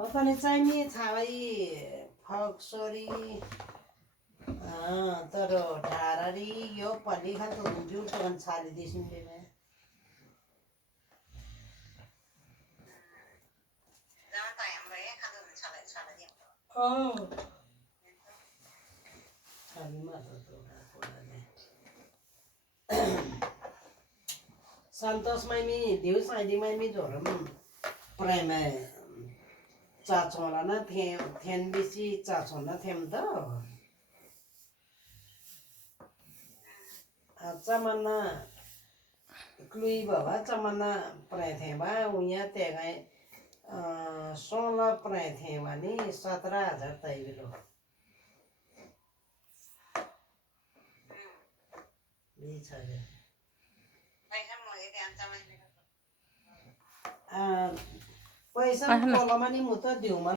어떤이 짜이미 차와이 퍽소리 तरो ढाररी यो पल्ली खाल तो जुट कन छाली दिसिम बेमे जमा त हाम्रो यहाँ खाँदो छाला छाला दिम छाली मा तो संतोष माइमी दिउ साइदी माइमी जोरम प्रेम चाचोला ना थेन बेसी चाचो ना थेम त चमना क्लुई बाबा चमना प्राय थे बा उया तेगाई 16 प्राय थे वानी 17,000 तय बिलो बी छले पैसा मगे त्यहाँ जमा पैसा कोलमा नि मु त दिउमा